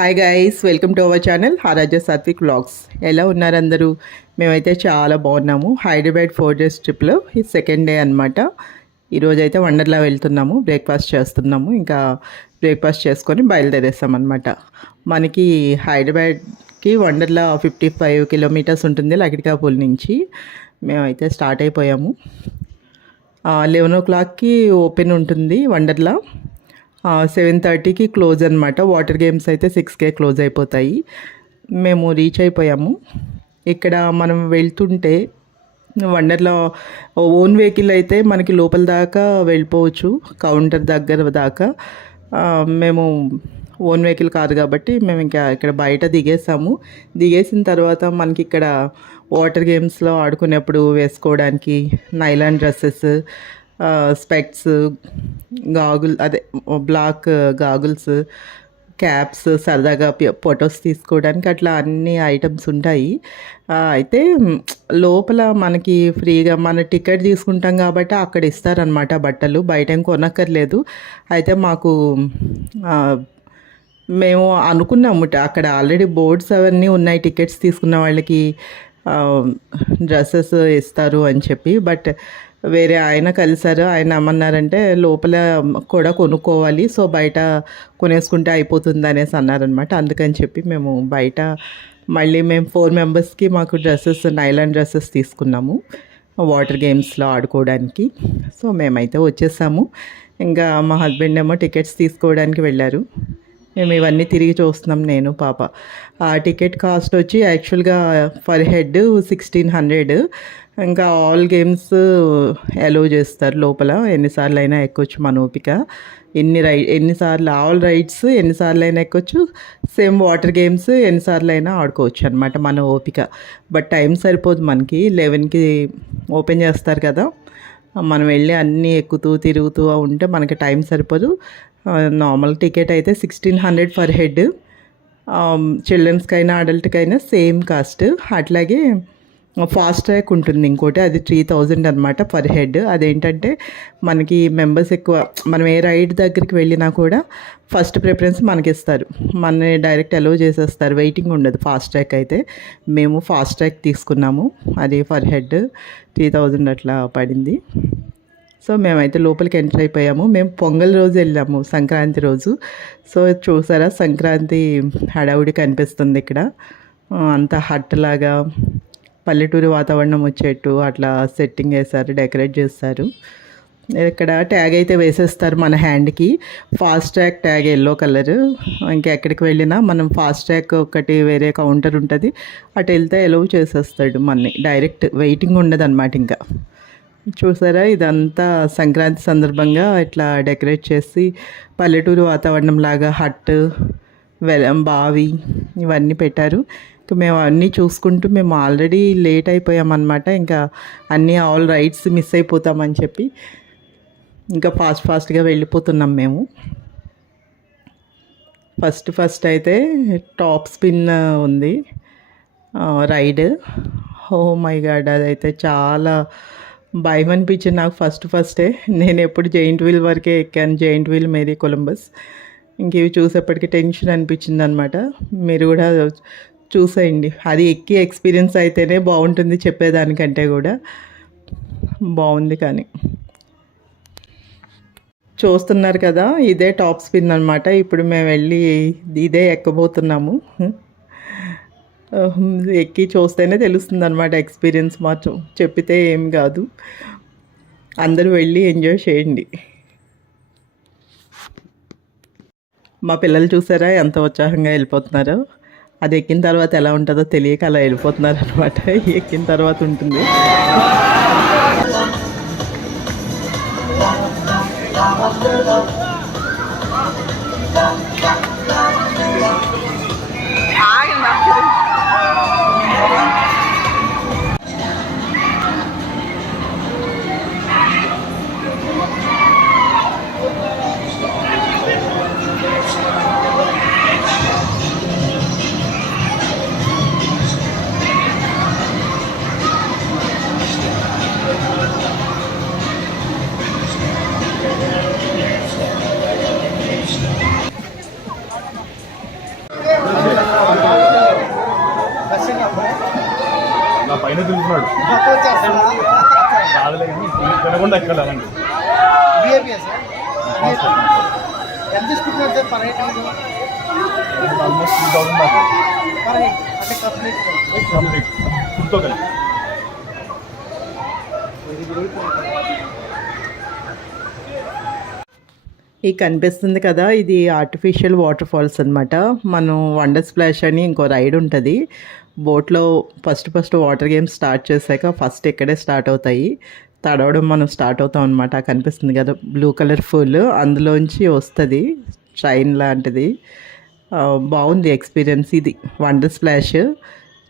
Hi guys, welcome to our channel Aaradhya Satvik vlogs. ఎలా ఉన్నారు అందరూ? మేమైతే చాలా బాగున్నాము. హైదరాబాద్ 4 days ట్రిప్లో ఇది సెకండ్ డే అనమాట. ఈరోజు అయితే వండర్లా వెళ్తున్నాము. బ్రేక్ఫాస్ట్ చేస్తున్నాము. ఇంకా బ్రేక్ఫాస్ట్ చేసుకొని బయలుదేరేస్తామన్నమాట. మనకి హైదరాబాద్కి వండర్లా 55 kilometers ఉంటుంది లకిడికాపూల్ నుంచి. మేమైతే స్టార్ట్ అయిపోయాము. 11 o'clockకి ఓపెన్ ఉంటుంది వండర్లా. 7:30కి క్లోజ్ అనమాట. వాటర్ గేమ్స్ అయితే 6కే క్లోజ్ అయిపోతాయి. మేము రీచ్ అయిపోయాము. ఇక్కడ మనం వెళ్తుంటే వండర్లా ఓన్ వెహికల్ అయితే మనకి లోపల దాకా వెళ్ళిపోవచ్చు, కౌంటర్ దగ్గర దాకా. మేము ఓన్ వెహికల్ కాదు కాబట్టి మేము ఇంకా ఇక్కడ బయట దిగేసిన తర్వాత మనకి ఇక్కడ వాటర్ గేమ్స్లో ఆడుకునేప్పుడు వేసుకోవడానికి nylon dresses, specs, black goggles, caps, సరదాగా ఫొటోస్ తీసుకోవడానికి అట్లా అన్ని ఐటమ్స్ ఉంటాయి. అయితే లోపల మనకి ఫ్రీగా మన టికెట్ తీసుకుంటాం కాబట్టి అక్కడ ఇస్తారనమాట బట్టలు. బయట ఏం కొనక్కర్లేదు. అయితే మేము అనుకున్నాము అక్కడ ఆల్రెడీ బోర్డ్స్ అవన్నీ ఉన్నాయి, టికెట్స్ తీసుకున్న వాళ్ళకి డ్రెస్సెస్ ఇస్తారు అని చెప్పి. బట్ వేరే ఆయన కలిసారు. ఆయన ఏమన్నారంటే లోపల కూడా కొనుక్కోవాలి, సో బయట కొనేసుకుంటే అయిపోతుంది అనేసి అన్నారనమాట. అందుకని చెప్పి మేము బయట మళ్ళీ మేము 4 members మాకు డ్రెస్సెస్, నైలాన్ డ్రెస్సెస్ తీసుకున్నాము వాటర్ గేమ్స్లో ఆడుకోవడానికి. సో మేమైతే వచ్చేసాము. ఇంకా మా హస్బెండ్ ఏమో టికెట్స్ తీసుకోవడానికి వెళ్ళారు. మేము ఇవన్నీ తిరిగి చూస్తున్నాం, నేను పాప. ఆ టికెట్ కాస్ట్ వచ్చి యాక్చువల్గా పర్ హెడ్ 1600. ఇంకా ఆల్ గేమ్స్ అలో చేస్తారు లోపల. ఎన్నిసార్లు అయినా ఎక్కొచ్చు మన ఓపిక. ఎన్నిసార్లు ఆల్ రైడ్స్ ఎన్నిసార్లు అయినా ఎక్కొచ్చు. సేమ్ వాటర్ గేమ్స్ ఎన్నిసార్లు అయినా ఆడుకోవచ్చు అనమాట మన ఓపిక. బట్ టైం సరిపోదు మనకి. 11కి ఓపెన్ చేస్తారు కదా, మనం వెళ్ళి అన్నీ ఎక్కుతూ తిరుగుతూ ఉంటే మనకి టైం సరిపోదు. నార్మల్ టికెట్ అయితే 1600 పర్ హెడ్. చిల్డ్రన్స్కైనా అడల్ట్కైనా సేమ్ కాస్ట్. అట్లాగే ఫాస్ట్ ట్రాక్ ఉంటుంది ఇంకోటి, అది 3000 అనమాట పర్ హెడ్. అదేంటంటే మనకి మెంబర్స్ ఎక్కువ, మనం ఏ రైడ్ దగ్గరికి వెళ్ళినా కూడా ఫస్ట్ ప్రిఫరెన్స్ మనకి ఇస్తారు. మనని డైరెక్ట్ అలో చేసేస్తారు, వెయిటింగ్ ఉండదు. ఫాస్ట్ ట్రాక్ అయితే మేము ఫాస్ట్ ట్రాక్ తీసుకున్నాము. అది పర్ హెడ్ 3000 అట్లా పడింది. సో మేమైతే లోపలికి ఎంటర్ అయిపోయాము. మేము పొంగల్ రోజు వెళ్ళాము, సంక్రాంతి రోజు. సో చూసారా, సంక్రాంతి హడావుడి కనిపిస్తుంది ఇక్కడ. అంతా హట్ లాగా పల్లెటూరు వాతావరణం వచ్చేట్టు అట్లా సెట్టింగ్ వేశారు, డెకరేట్ చేస్తారు. ఇక్కడ ట్యాగ్ అయితే వేసేస్తారు మన హ్యాండ్కి, fast track tag, yellow colour. ఇంకెక్కడికి వెళ్ళినా మనం ఫాస్ట్ ట్రాక్ ఒకటి వేరే కౌంటర్ ఉంటుంది, అటు వెళ్తే ఎలో చేసేస్తాడు మనని. డైరెక్ట్ వెయిటింగ్ ఉండదు అనమాట. ఇంకా చూసారా, ఇదంతా సంక్రాంతి సందర్భంగా ఇట్లా డెకరేట్ చేసి పల్లెటూరు వాతావరణం లాగా హట్, బావి ఇవన్నీ పెట్టారు. మేము అన్నీ చూసుకుంటూ మేము ఆల్రెడీ లేట్ అయిపోయామన్నమాట. ఇంకా అన్నీ ఆల్ రైడ్స్ మిస్ అయిపోతామని చెప్పి ఇంకా ఫాస్ట్గా వెళ్ళిపోతున్నాం మేము. ఫస్ట్ అయితే టాప్ స్పిన్ ఉంది రైడ్. ఓ మై గాడ్, అదైతే చాలా భయం అనిపించింది నాకు ఫస్టే. నేను ఎప్పుడు జెయింట్ వీల్ వరకే ఎక్కాను, జెయింట్ వీల్, మేరీ కొలంబస్. ఇంక ఇవి చూసేప్పటికీ టెన్షన్ అనిపించింది అనమాట. మీరు కూడా చూసేయండి. అది ఎక్కి ఎక్స్పీరియన్స్ అయితేనే బాగుంటుంది, చెప్పేదానికంటే కూడా బాగుంది. కానీ చూస్తున్నారు కదా, ఇదే టాప్ స్పిన్ అనమాట. ఇప్పుడు మేము వెళ్ళి ఇదే ఎక్కబోతున్నాము. ఎక్కి చూస్తేనే తెలుస్తుంది అనమాట ఎక్స్పీరియన్స్. మాత్రం చెప్పితే ఏం కాదు. అందరూ వెళ్ళి ఎంజాయ్ చేయండి. మా పిల్లలు చూసారా ఎంత ఉత్సాహంగా వెళ్ళిపోతున్నారో. అది ఎక్కిన తర్వాత ఎలా ఉంటుందో తెలియక అలా వెళ్ళిపోతున్నారు అనమాట. ఎక్కిన తర్వాత ఉంటుంది. పైన తిరుగుతున్నాడు కాదులే కానీ తినకుండా ఎక్కాలండి. ఎంత తీసుకుంటున్నారు సార్ పర్ హెడ్? ఆల్మోస్ట్ 3000 దాకా పర్ హెడ్ అంటే కంప్లీట్ కంప్లీట్ ఫుడ్తో కలిపి. ఈ కనిపిస్తుంది కదా, ఇది ఆర్టిఫిషియల్ వాటర్ ఫాల్స్ అనమాట. మనం వండర్ స్ప్లాష్ అని ఇంకో రైడ్ ఉంటుంది బోట్లో. ఫస్ట్ వాటర్ గేమ్స్ స్టార్ట్ చేశాక ఫస్ట్ ఇక్కడే స్టార్ట్ అవుతాయి. తడవడం మనం స్టార్ట్ అవుతాం అనమాట. కనిపిస్తుంది కదా బ్లూ కలర్ ఫుల్, అందులోంచి వస్తుంది ట్రైన్ లాంటిది. బాగుంది ఎక్స్పీరియన్స్. ఇది వండర్ స్ప్లాష్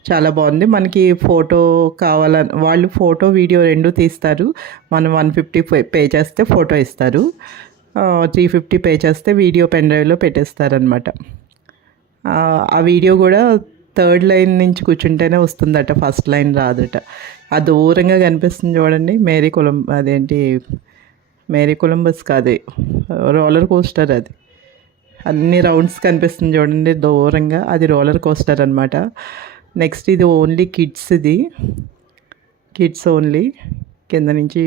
చాలా బాగుంది. మనకి ఫోటో కావాలని వాళ్ళు ఫోటో వీడియో రెండు తీస్తారు. మనం 150 పే చేస్తే ఫోటో ఇస్తారు, 350 పే చేస్తే వీడియో పెన్ డ్రైవ్లో పెట్టేస్తారనమాట. ఆ వీడియో కూడా 3rd లైన్ నుంచి కూర్చుంటేనే వస్తుందట, ఫస్ట్ లైన్ రాదట. ఆ దూరంగా కనిపిస్తుంది చూడండి, మేరీ కొలంబస్ కాదు, రోలర్ కోస్టర్. అది అన్ని రౌండ్స్ కనిపిస్తుంది చూడండి దూరంగా, అది రోలర్ కోస్టర్ అనమాట. నెక్స్ట్ ఇది ఓన్లీ కిడ్స్, ఇది కిడ్స్ ఓన్లీ. కింద నుంచి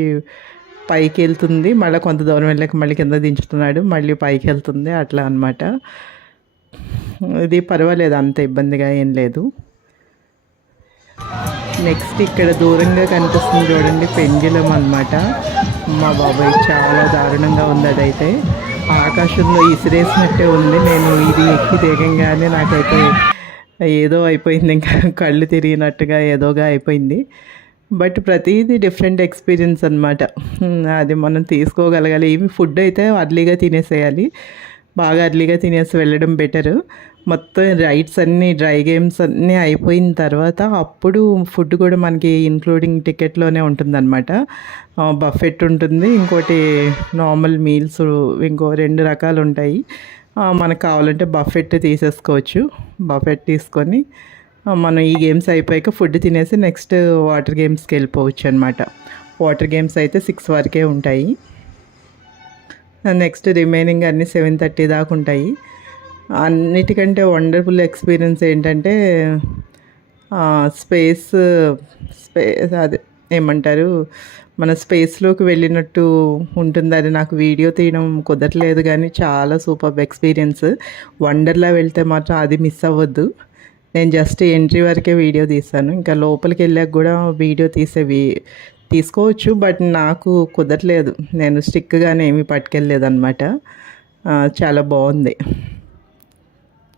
పైకి వెళ్తుంది, మళ్ళీ కొంత దూరం వెళ్ళాక మళ్ళీ కింద దించుతున్నాడు, మళ్ళీ పైకి వెళ్తుంది, అట్లా అనమాట. ఇది పర్వాలేదు, అంత ఇబ్బందిగా ఏం లేదు. నెక్స్ట్ ఇక్కడ దూరంగా కనిపిస్తుంది చూడండి పెండ్యులం అనమాట. మా బాబాయ్ చాలా దారుణంగా ఉంది అదైతే. ఆకాశంలో ఇసిరేసినట్టే ఉంది. నేను ఇది ఎక్కి దిగంగానే నాకైతే ఏదో అయిపోయింది, ఇంకా కళ్ళు తిరిగినట్టుగా ఏదోగా అయిపోయింది. బట్ ప్రతిదీ డిఫరెంట్ ఎక్స్పీరియన్స్ అనమాట. అది మనం తీసుకోగలగాలి. ఏమి ఫుడ్ అయితే అర్లీగా తినేసేయాలి, బాగా అర్లీగా తినేసి వెళ్ళడం బెటరు. మొత్తం రైడ్స్ అన్నీ, డ్రై గేమ్స్ అన్నీ అయిపోయిన తర్వాత అప్పుడు ఫుడ్ కూడా మనకి ఇంక్లూడింగ్ టికెట్లోనే ఉంటుందన్నమాట. బఫెట్ ఉంటుంది, ఇంకోటి నార్మల్ మీల్స్, ఇంకో 2 రకాలు ఉంటాయి. మనకు కావాలంటే బఫెట్ తీసేసుకోవచ్చు. బఫెట్ తీసుకొని మనం ఈ గేమ్స్ అయిపోయాక ఫుడ్ తినేసి నెక్స్ట్ వాటర్ గేమ్స్కి వెళ్ళిపోవచ్చు అనమాట. వాటర్ గేమ్స్ అయితే 6 వరకే ఉంటాయి. నెక్స్ట్ రిమైనింగ్ అన్నీ 7:30 దాకా ఉంటాయి. అన్నిటికంటే వండర్ఫుల్ ఎక్స్పీరియన్స్ ఏంటంటే స్పేస్ అదే ఏమంటారు, మన స్పేస్లోకి వెళ్ళినట్టు ఉంటుంది. అది నాకు వీడియో తీయడం కుదరలేదు కానీ చాలా సూపర్ ఎక్స్పీరియన్స్. వండర్లా వెళ్తే మాత్రం అది మిస్ అవ్వద్దు. నేను జస్ట్ ఎంట్రీ వరకే వీడియో తీసాను, ఇంకా లోపలికి వెళ్ళాక కూడా వీడియో తీసుకోవచ్చు, బట్ నాకు కుదరలేదు. నేను స్టిక్గానే ఏమీ పట్టుకెళ్ళలేదు అనమాట. చాలా బాగుంది.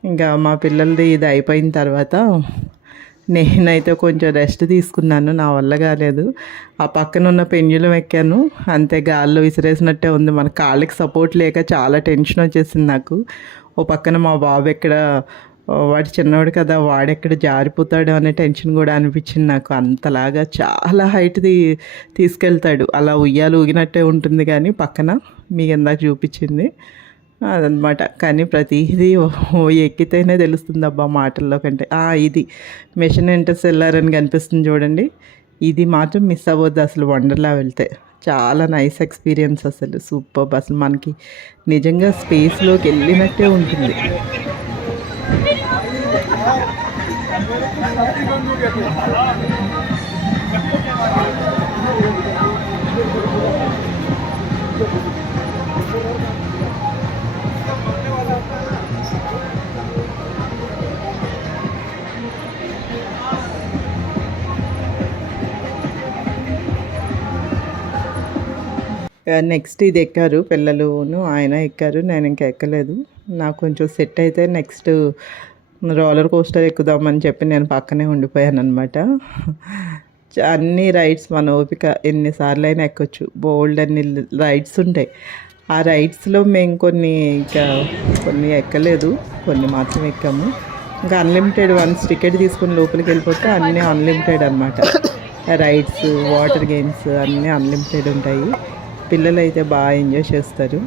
ఇంకా మా పిల్లలది ఇది అయిపోయిన తర్వాత నేనైతే కొంచెం రెస్ట్ తీసుకున్నాను, నా వల్ల కాలేదు. ఆ పక్కన ఉన్న పెండ్యులం ఎక్కాను, అంతే గాల్లో విసిరేసినట్టే ఉంది. మన కాళ్ళకి సపోర్ట్ లేక చాలా టెన్షన్ వచ్చేసింది నాకు. ఓ పక్కన మా బాబు ఎక్కడ, వాడు చిన్నవాడు కదా, వాడెక్కడ జారిపోతాడు అనే టెన్షన్ కూడా అనిపించింది నాకు. అంతలాగా చాలా హైట్ తీసుకెళ్తాడు, అలా ఉయ్యాలు ఊగినట్టే ఉంటుంది కానీ పక్కన మీకు ఇందాక చూపించింది అదనమాట. కానీ ప్రతిదీ ఎక్కితేనే తెలుస్తుంది అబ్బా మాటల్లో కంటే. ఇది మిషన్ ఇంటర్స్టెల్లార్ అని కనిపిస్తుంది చూడండి, ఇది మాత్రం మిస్ అవ్వద్దు అసలు. వండర్లా వెళ్తే చాలా నైస్ ఎక్స్పీరియన్స్, అసలు సూపర్. అసలు మనకి నిజంగా స్పేస్లోకి వెళ్ళినట్టే ఉంటుంది. నెక్స్ట్ ఇది ఎక్కారు పిల్లలును, ఆయన ఎక్కారు, నేను ఇంకా ఎక్కలేదు. నాకు కొంచెం సెట్ అయితే నెక్స్ట్ రోలర్ కోస్టర్ ఎక్కుదామని చెప్పి నేను పక్కనే ఉండిపోయాను అనమాట. అన్ని రైడ్స్ మన ఓపిక ఎన్నిసార్లు అయినా ఎక్కొచ్చు, బోల్డ్ అన్ని రైడ్స్ ఉంటాయి. ఆ రైడ్స్లో మేము కొన్ని ఎక్కలేదు, కొన్ని మాత్రం ఎక్కాము. ఇంకా అన్లిమిటెడ్, వన్స్ టికెట్ తీసుకుని లోపలికి వెళ్ళిపోతే అన్నీ అన్లిమిటెడ్ అనమాట. రైడ్స్, వాటర్ గేమ్స్ అన్నీ అన్లిమిటెడ్ ఉంటాయి. పిల్లలు అయితే బాగా ఎంజాయ్ చేస్తారు.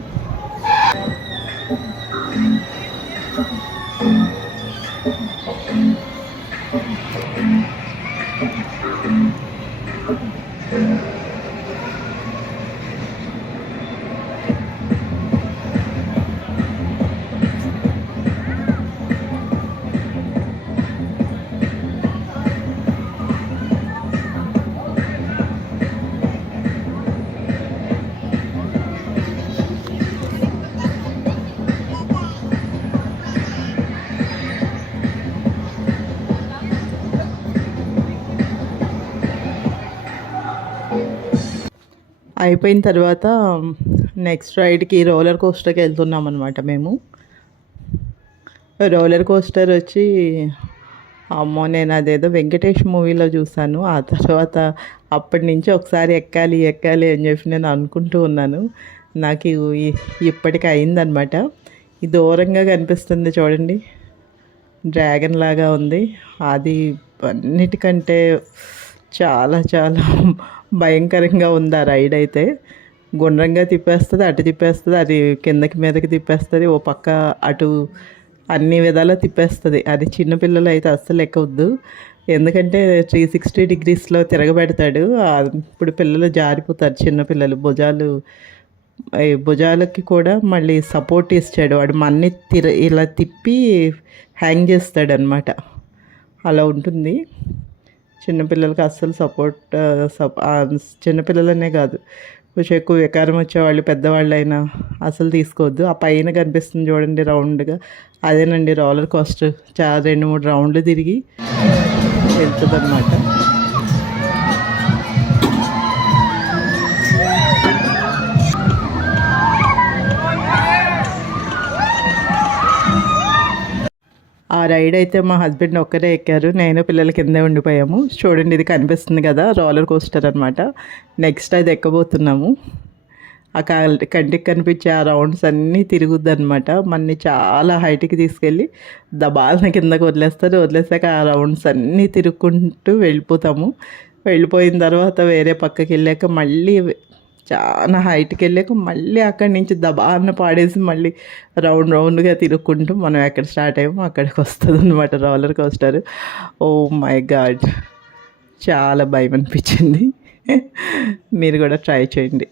అయిపోయిన తర్వాత నెక్స్ట్ రైడ్కి రోలర్ కోస్టర్కి వెళ్తున్నాం అనమాట మేము. రోలర్ కోస్టర్ వచ్చి అమ్మో, నేను అదేదో వెంకటేష్ మూవీలో చూసాను. ఆ తర్వాత అప్పటి నుంచి ఒకసారి ఎక్కాలి ఎక్కాలి అని చెప్పి నేను అనుకుంటూ ఉన్నాను. నాకు ఇప్పటికి అయిందనమాట. ఇది దూరంగా కనిపిస్తుంది చూడండి, డ్రాగన్ లాగా ఉంది. అది అన్నిటికంటే చాలా చాలా భయంకరంగా ఉంది ఆ రైడ్ అయితే. గుండ్రంగా తిప్పేస్తుంది, అటు తిప్పేస్తుంది, అది కిందకి మీదకి తిప్పేస్తుంది, ఓ పక్క అటు అన్ని విధాలా తిప్పేస్తుంది. అది చిన్నపిల్లలు అయితే అస్సలు ఎక్కవద్దు, ఎందుకంటే 360 డిగ్రీస్లో తిరగబెడతాడు. ఇప్పుడు పిల్లలు జారిపోతారు, చిన్నపిల్లలు భుజాలకి కూడా మళ్ళీ సపోర్ట్ ఇస్తాడు వాడు. మన్ని ఇలా తిప్పి హ్యాంగ్ చేస్తాడు అనమాట. అలా ఉంటుంది. చిన్నపిల్లలకి అస్సలు చిన్నపిల్లలనే కాదు, కొంచెం ఎక్కువ వికారం వచ్చేవాళ్ళు పెద్దవాళ్ళైనా అసలు తీసుకోవద్దు. ఆ పైన కనిపిస్తుంది చూడండి రౌండ్గా, అదేనండి రోలర్ కోస్టర్. 2-3 రౌండ్లు తిరిగి వెళ్తుంది అన్నమాట. ఆ రైడ్ అయితే మా హస్బెండ్ ఒక్కరే ఎక్కారు, నేను పిల్లల కిందే ఉండిపోయాము. చూడండి, ఇది కనిపిస్తుంది కదా రోలర్ కోస్టర్ అనమాట. నెక్స్ట్ అది ఎక్కబోతున్నాము. ఆ కంటికి కనిపించే ఆ రౌండ్స్ అన్నీ తిరుగుద్ది అనమాట. మనని చాలా హైట్కి తీసుకెళ్ళి దబాలన కిందకు వదిలేసాక ఆ రౌండ్స్ అన్నీ తిరుగుకుంటూ వెళ్ళిపోతాము. వెళ్ళిపోయిన తర్వాత వేరే పక్కకి వెళ్ళాక మళ్ళీ చాలా హైట్కి వెళ్ళాక మళ్ళీ అక్కడి నుంచి దబాలన పాడేసి మళ్ళీ రౌండ్గా తిరుగుకుంటూ మనం ఎక్కడ స్టార్ట్ అయ్యామో అక్కడికి వస్తుంది అనమాట roller coaster. Oh my god, చాలా భయం అనిపించింది. మీరు కూడా ట్రై చేయండి.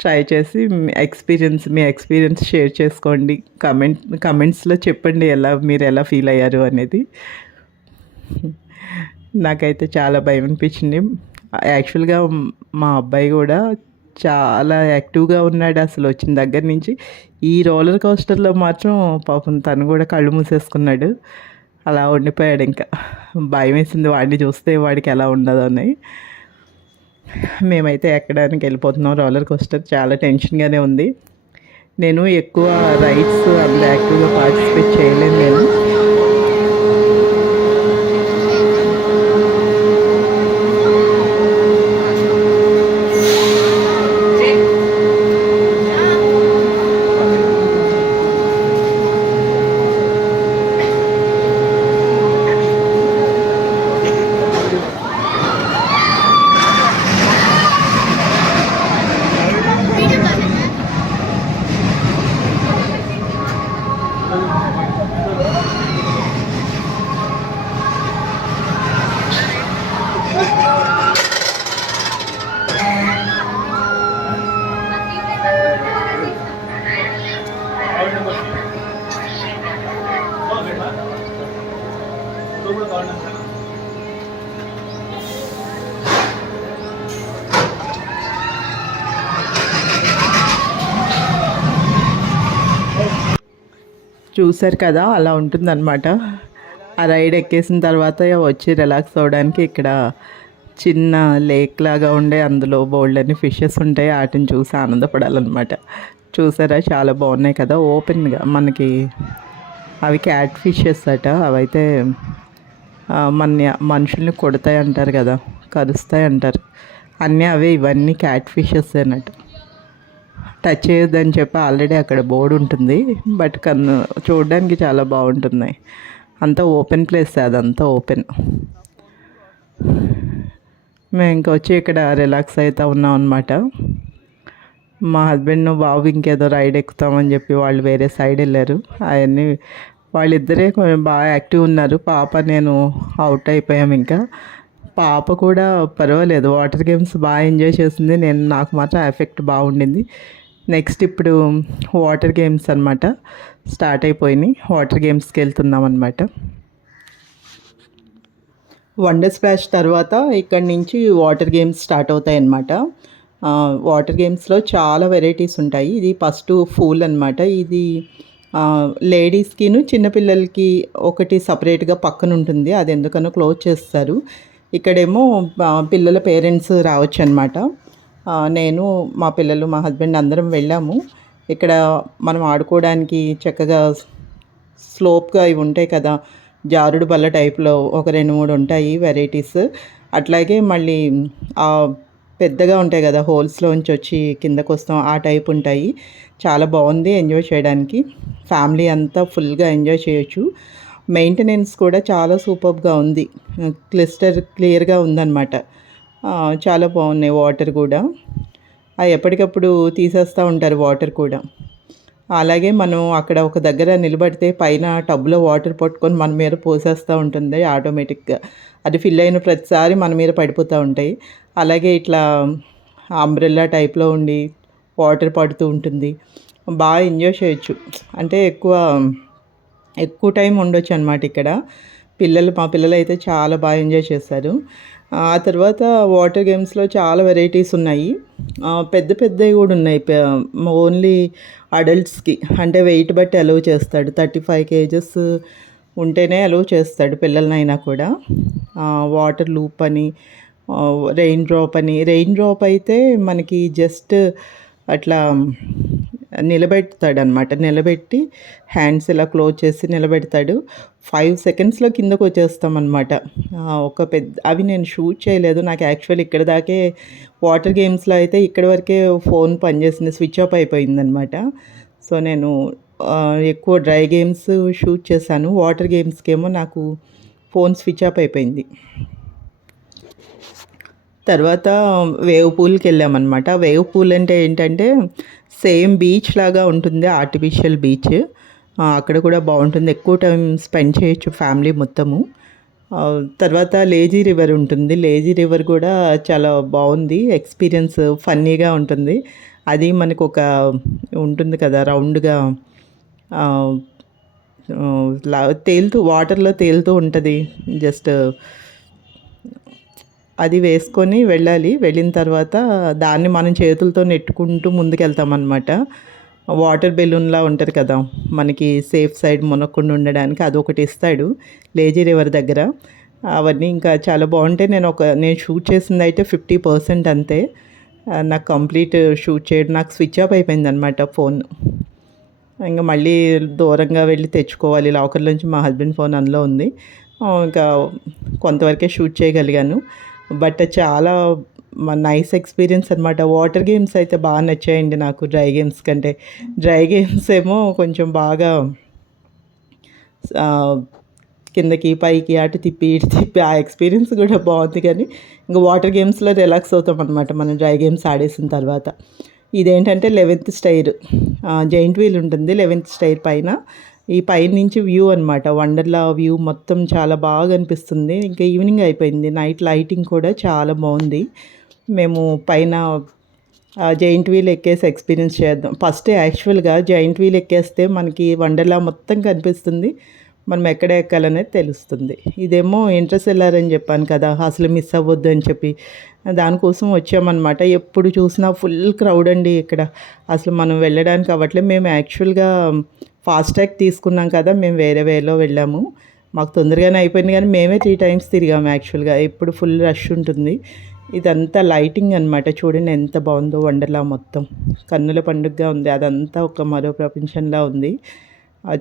ట్రై చేసి మీ ఎక్స్పీరియన్స్ షేర్ చేసుకోండి. కమెంట్స్లో చెప్పండి మీరు ఎలా ఫీల్ అయ్యారు అనేది. నాకైతే చాలా భయం అనిపించింది. యాక్చువల్గా మా అబ్బాయి కూడా చాలా యాక్టివ్గా ఉన్నాడు అసలు వచ్చిన దగ్గర నుంచి. ఈ రోలర్ కోస్టర్లో మాత్రం పాపం తను కూడా కళ్ళు మూసేసుకున్నాడు, అలా ఉండిపోయాడు. ఇంకా భయం వేసింది వాడిని చూస్తే, వాడికి ఎలా ఉండదు అని. మేమైతే ఎక్కడానికి వెళ్ళిపోతున్నాం. రోలర్ కోస్టర్ చాలా టెన్షన్గానే ఉంది. నేను ఎక్కువ రైడ్స్ అందులో యాక్టివ్గా పార్టిసిపేట్ చేయలేను నేను. చూసారు కదా, అలా ఉంటుందన్నమాట. ఆ రైడ్ ఎక్కేసిన తర్వాత వచ్చి రిలాక్స్ అవ్వడానికి ఇక్కడ చిన్న లేక్ లాగా ఉండే, అందులో బోల్డన్ని ఫిషెస్ ఉంటాయి, వాటిని చూసి ఆనందపడాలన్నమాట. చూసారా, చాలా బాగున్నాయి కదా ఓపెన్గా. మనకి అవి క్యాట్ ఫిషెస్ అట. అవైతే మనుషుల్ని కొడతాయి అంటారు కదా, కరుస్తాయి అంటారు. అన్నీ అవే, ఇవన్నీ క్యాట్ ఫిషెస్ అన్నట్టు. టచ్ చేయొద్దని చెప్పి ఆల్రెడీ అక్కడ బోర్డు ఉంటుంది, బట్ చూడడానికి చాలా బాగుంటున్నాయి. అంతా ఓపెన్ ప్లేస్, అదంతా ఓపెన్. మేము ఇంకా వచ్చి ఇక్కడ రిలాక్స్ అవుతూ ఉన్నాం అనమాట. మా హస్బెండ్ బాబు ఇంకేదో రైడ్ ఎక్కుతామని చెప్పి వాళ్ళు వేరే సైడ్ వెళ్ళారు. అవన్నీ వాళ్ళిద్దరే కొంచెం బాగా యాక్టివ్ ఉన్నారు. పాప నేను అవుట్ అయిపోయాం. ఇంకా పాప కూడా పర్వాలేదు, వాటర్ గేమ్స్ బాగా ఎంజాయ్ చేసింది. నాకు మాత్రం ఎఫెక్ట్ బాగుండింది. నెక్స్ట్ ఇప్పుడు వాటర్ గేమ్స్ అనమాట స్టార్ట్ అయిపోయినాయి. వాటర్ గేమ్స్కి వెళ్తున్నాం అనమాట. వండర్ స్ప్లాష్ తర్వాత ఇక్కడి నుంచి వాటర్ గేమ్స్ స్టార్ట్ అవుతాయి అన్నమాట. వాటర్ గేమ్స్లో చాలా వెరైటీస్ ఉంటాయి. ఇది ఫస్ట్ పూల్ అనమాట. ఇది లేడీస్కిను చిన్నపిల్లలకి ఒకటి సపరేట్గా పక్కన ఉంటుంది, అది ఎందుకనో క్లోజ్ చేస్తారు. ఇక్కడేమో పిల్లల పేరెంట్స్ రావచ్చు అనమాట. నేను మా పిల్లలు మా హస్బెండ్ అందరం వెళ్ళాము. ఇక్కడ మనం ఆడుకోవడానికి చక్కగా స్లోప్గా ఇవి ఉంటాయి కదా, జారుడు బల్ల టైప్లో ఒక 2, 3 ఉంటాయి వెరైటీస్. అట్లాగే మళ్ళీ పెద్దగా ఉంటాయి కదా, హోల్స్లోంచి వచ్చి కిందకు వస్తాం, ఆ టైప్ ఉంటాయి. చాలా బాగుంది ఎంజాయ్ చేయడానికి. ఫ్యామిలీ అంతా ఫుల్గా ఎంజాయ్ చేయొచ్చు. మెయింటెనెన్స్ కూడా చాలా సూపర్గా ఉంది. క్లియర్గా ఉందన్నమాట. చాలా బాగున్నాయి వాటర్ కూడా. ఎప్పటికప్పుడు తీసేస్తూ ఉంటారు వాటర్ కూడా. అలాగే మనం అక్కడ ఒక దగ్గర నిలబడితే పైన టబ్లో వాటర్ పట్టుకొని మన మీద పోసేస్తూ ఉంటుంది ఆటోమేటిక్గా. అది ఫిల్ అయిన ప్రతిసారి మన మీద పడిపోతూ ఉంటాయి. అలాగే ఇట్లా అంబ్రెల్లా టైప్లో ఉండి వాటర్ పడుతూ ఉంటుంది. బాగా ఎంజాయ్ చేయొచ్చు. అంటే ఎక్కువ టైం ఉండొచ్చు అనమాట ఇక్కడ. మా పిల్లలు అయితే చాలా బాగా ఎంజాయ్ చేశారు. ఆ తర్వాత వాటర్ గేమ్స్లో చాలా వెరైటీస్ ఉన్నాయి. పెద్దవి కూడా ఉన్నాయి. ఓన్లీ అడల్ట్స్కి, అంటే వెయిట్ బట్టి అలౌ చేస్తాడు. 35 kgs ఉంటేనే అలౌ చేస్తాడు పిల్లలనైనా కూడా. వాటర్ లూప్ అని, రెయిన్ డ్రాప్ అయితే మనకి జస్ట్ అట్లా నిలబెడతాడనమాట. నిలబెట్టి హ్యాండ్స్ ఇలా క్లోజ్ చేసి నిలబెడతాడు. 5 secondsలో కిందకు వచ్చేస్తామన్నమాట. అవి నేను షూట్ చేయలేదు. నాకు యాక్చువల్ ఇక్కడ దాకే వాటర్ గేమ్స్లో అయితే ఇక్కడి వరకే ఫోన్ పనిచేసింది, స్విచ్ ఆఫ్ అయిపోయిందనమాట. సో నేను ఎక్కువ డ్రై గేమ్స్ షూట్ చేశాను. వాటర్ గేమ్స్కి ఏమో నాకు ఫోన్ స్విచ్ ఆఫ్ అయిపోయింది. తర్వాత వేవ్ పూల్కి వెళ్ళామన్నమాట. వేవ్ పూల్ అంటే ఏంటంటే సేమ్ బీచ్ లాగా ఉంటుంది, ఆర్టిఫిషియల్ బీచ్. అక్కడ కూడా బాగుంటుంది, ఎక్కువ టైం స్పెండ్ చేయొచ్చు ఫ్యామిలీ మొత్తము. తర్వాత లేజీ రివర్ ఉంటుంది. లేజీ రివర్ కూడా చాలా బాగుంది ఎక్స్పీరియన్స్, ఫన్నీగా ఉంటుంది. అది మనకు ఉంటుంది కదా రౌండ్గా వాటర్లో తేలుతూ ఉంటుంది. జస్ట్ అది వేసుకొని వెళ్ళాలి. వెళ్ళిన తర్వాత దాన్ని మనం చేతులతో నెట్టుకుంటూ ముందుకెళ్తామన్నమాట. వాటర్ బెలూన్లా ఉంటుంది కదా, మనకి సేఫ్ సైడ్ మునక్కుండా ఉండడానికి అదొకటి ఇస్తాడు లేజీ రివర్ దగ్గర. అవన్నీ ఇంకా చాలా బాగుంటాయి. నేను షూట్ చేసింది అయితే 50% అంతే. నాకు కంప్లీట్ షూట్ చేయడం, నాకు స్విచ్ ఆఫ్ అయిపోయింది అనమాట ఫోన్. ఇంకా మళ్ళీ దూరంగా వెళ్ళి తెచ్చుకోవాలి లాకర్లోంచి. మా హస్బెండ్ ఫోన్ అందులో ఉంది. ఇంకా కొంతవరకే షూట్ చేయగలిగాను. బట్ చాలా నైస్ ఎక్స్పీరియన్స్ అనమాట. వాటర్ గేమ్స్ అయితే బాగా నచ్చాయండి నాకు డ్రై గేమ్స్ కంటే. డ్రై గేమ్స్ ఏమో కొంచెం బాగా కిందకి పైకి అటు తిప్పి ఇటు తిప్పి ఆ ఎక్స్పీరియన్స్ కూడా బాగుంది. కానీ ఇంకా వాటర్ గేమ్స్లో రిలాక్స్ అవుతాం అనమాట మనం డ్రై గేమ్స్ ఆడేసిన తర్వాత. ఇదేంటంటే 11th స్టైర్ జైంట్ వీల్ ఉంటుంది 11th స్టైర్ పైన. ఈ పైన నుంచి వ్యూ అనమాట, వండర్లా వ్యూ మొత్తం చాలా బాగా అనిపిస్తుంది. ఇంకా ఈవినింగ్ అయిపోయింది, నైట్ లైటింగ్ కూడా చాలా బాగుంది. మేము పైన జైంట్ వీల్ ఎక్కేసి ఎక్స్పీరియన్స్ చేద్దాం. ఫస్ట్ యాక్చువల్గా జైంట్ వీల్ ఎక్కేస్తే మనకి వండర్లా మొత్తం కనిపిస్తుంది, మనం ఎక్కడ ఎక్కాలనేది తెలుస్తుంది. ఇదేమో ఇంటర్స్టెల్లార్ అని చెప్పాను కదా, అసలు మిస్ అవ్వద్దు అని చెప్పి దానికోసం వచ్చామన్నమాట. ఎప్పుడు చూసినా ఫుల్ క్రౌడ్ అండి ఇక్కడ. అసలు మనం వెళ్ళడానికి అవ్వట్లేదు. మేము యాక్చువల్గా ఫాస్ట్ ట్రాక్ తీసుకున్నాం కదా, మేము వేరే వేలో వెళ్ళాము. మాకు తొందరగానే అయిపోయింది, కానీ మేమే 3 times తిరిగాము యాక్చువల్గా. ఎప్పుడు ఫుల్ రష్ ఉంటుంది. ఇదంతా లైటింగ్ అనమాట. చూడండి ఎంత బాగుందో వండర్లా మొత్తం. కన్నుల పండుగగా ఉంది. అదంతా ఒక మరో ప్రపంచంలా ఉంది.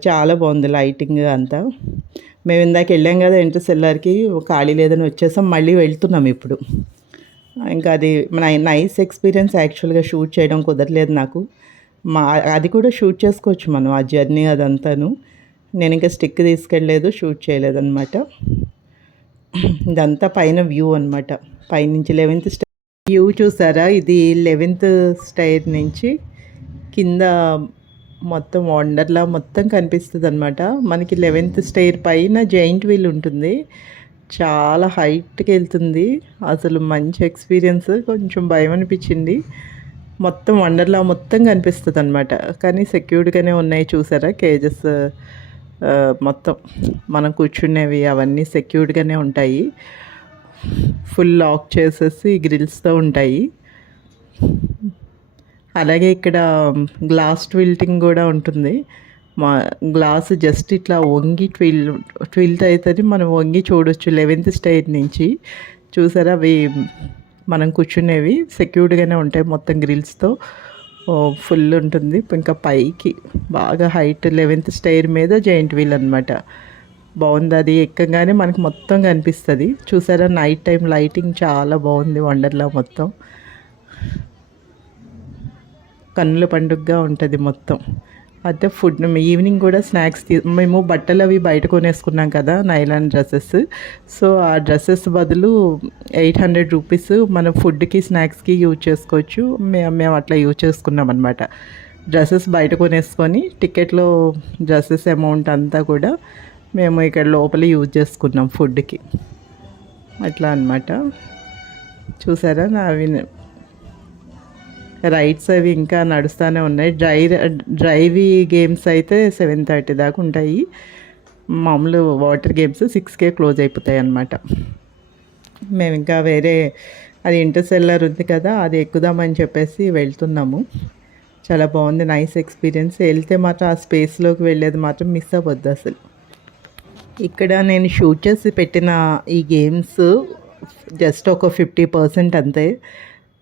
చాలా బాగుంది లైటింగ్ అంతా. మేము ఇందాక వెళ్ళాం కదా ఇంటర్స్టెల్లార్కి, ఖాళీ లేదని వచ్చేసాం. మళ్ళీ వెళ్తున్నాం ఇప్పుడు. ఇంకా అది నైస్ ఎక్స్పీరియన్స్. యాక్చువల్గా షూట్ చేయడం కుదరలేదు నాకు. అది కూడా షూట్ చేసుకోవచ్చు మనం, ఆ జర్నీ అదంతాను. నేను ఇంకా స్టిక్ తీసుకెళ్ళలేదు, షూట్ చేయలేదన్నమాట. ఇదంతా పైన వ్యూ అనమాట. పైనుంచి 11th స్టైర్ వ్యూ చూసారా. ఇది 11th స్టైర్ నుంచి కింద మొత్తం వండర్లా మొత్తం కనిపిస్తుంది అనమాట. మనకి 11th స్టైర్ పైన జైంట్ వీల్ ఉంటుంది, చాలా హైట్కి వెళ్తుంది. అసలు మంచి ఎక్స్పీరియన్స్. కొంచెం భయం అనిపించింది. మొత్తం వండర్లా మొత్తం కనిపిస్తుంది అనమాట. కానీ సెక్యూర్డ్గానే ఉన్నాయి చూసారా కేజెస్. మొత్తం మనం కూర్చునేవి అవన్నీ సెక్యూర్డ్గానే ఉంటాయి. ఫుల్ లాక్ చేసేసి గ్రిల్స్తో ఉంటాయి. అలాగే ఇక్కడ గ్లాస్ ట్విల్టింగ్ కూడా ఉంటుంది. మా గ్లాస్ జస్ట్ ఇట్లా వంగి ట్విల్ట్ అవుతుంది, మనం వంగి చూడొచ్చు 11th స్టైర్ నుంచి. చూసారా అవి మనం కూర్చునేవి సెక్యూర్డ్గానే ఉంటాయి, మొత్తం గ్రిల్స్తో ఫుల్ ఉంటుంది. ఇంకా పైకి బాగా హైట్ 11th స్టైర్ మీద జైంట్ వీల్ అనమాట. బాగుంది, అది ఎక్కగానే మనకు మొత్తం కనిపిస్తుంది. చూసారా నైట్ టైం లైటింగ్ చాలా బాగుంది, వండర్లా మొత్తం కన్నుల పండుగగా ఉంటుంది మొత్తం. అయితే ఫుడ్ ఈవినింగ్ కూడా స్నాక్స్ మేము బట్టలు అవి బయట కొనేసుకున్నాం కదా, నైలాన్ డ్రెస్సెస్. సో ఆ డ్రెస్సెస్ బదులు 800 రూపీస్ మన ఫుడ్కి స్నాక్స్కి యూజ్ చేసుకోవచ్చు. మేము అట్లా యూజ్ చేసుకున్నాం అనమాట. డ్రెస్సెస్ బయట కొనేసుకొని టికెట్లో డ్రెస్సెస్ అమౌంట్ అంతా కూడా మేము ఇక్కడ లోపల యూజ్ చేసుకున్నాం ఫుడ్కి, అట్లా అనమాట. చూసారా అవి రైడ్స్ అవి ఇంకా నడుస్తూనే ఉన్నాయి. డ్రైవీ గేమ్స్ అయితే 7:30 దాకా ఉంటాయి. మామూలు వాటర్ గేమ్స్ 6కే క్లోజ్ అయిపోతాయి అన్నమాట. మేము ఇంకా వేరే అది ఇంటర్సెల్లర్ ఉంది కదా, అది ఎక్కుదామని చెప్పేసి వెళ్తున్నాము. చాలా బాగుంది, నైస్ ఎక్స్పీరియన్స్. వెళ్తే మాత్రం ఆ స్పేస్లోకి వెళ్ళేది మాత్రం మిస్ అవ్వద్దు అసలు. ఇక్కడ నేను షూట్ చేసి పెట్టిన ఈ గేమ్స్ జస్ట్ ఒక 50% అంతే.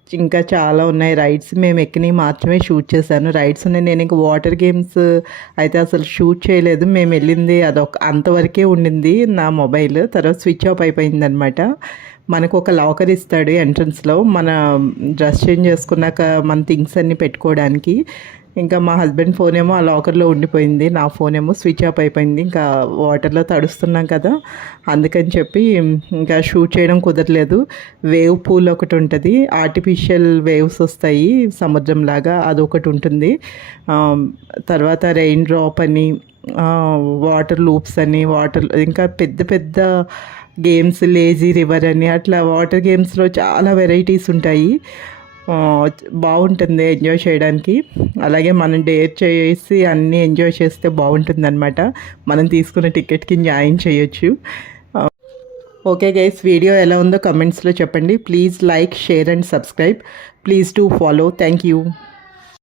ఇంకా చాలా ఉన్నాయి రైడ్స్, మేము ఎక్కినవి మాత్రమే షూట్ చేశాను. రైడ్స్ ఉన్నాయి, నేను ఇంకా వాటర్ గేమ్స్ అయితే అసలు షూట్ చేయలేదు. మేము వెళ్ళింది అంతవరకే ఉండింది నా మొబైల్. తర్వాత స్విచ్ ఆఫ్ అయిపోయింది అనమాట. మనకు ఒక లాకర్ ఇస్తాడు ఎంట్రన్స్లో, మన డ్రెస్ చేంజ్ చేసుకున్నాక మన థింగ్స్ అన్నీ పెట్టుకోవడానికి. ఇంకా మా హస్బెండ్ ఫోన్ ఏమో ఆ లాకర్లో ఉండిపోయింది, నా ఫోన్ ఏమో స్విచ్ ఆఫ్ అయిపోయింది. ఇంకా వాటర్లో తడుస్తున్నాం కదా, అందుకని చెప్పి ఇంకా షూట్ చేయడం కుదరలేదు. వేవ్ పూల్ ఒకటి ఉంటుంది, ఆర్టిఫిషియల్ వేవ్స్ వస్తాయి సముద్రంలాగా, అదొకటి ఉంటుంది. తర్వాత రెయిన్ డ్రాప్ అని, వాటర్ లూప్స్ అని, ఇంకా పెద్ద పెద్ద గేమ్స్, లేజీ రివర్ అని, అట్లా వాటర్ గేమ్స్లో చాలా వెరైటీస్ ఉంటాయి. బాగుంటుంది ఎంజాయ్ చేయడానికి. అలాగే మనం డేర్ చేసి అన్నీ ఎంజాయ్ చేస్తే బాగుంటుంది అనమాట. మనం తీసుకున్న టికెట్కి న్యాయం చేయొచ్చు. ఓకే గైస్, వీడియో ఎలా ఉందో కమెంట్స్లో చెప్పండి. Please like, share and subscribe. Please do follow. Thank you.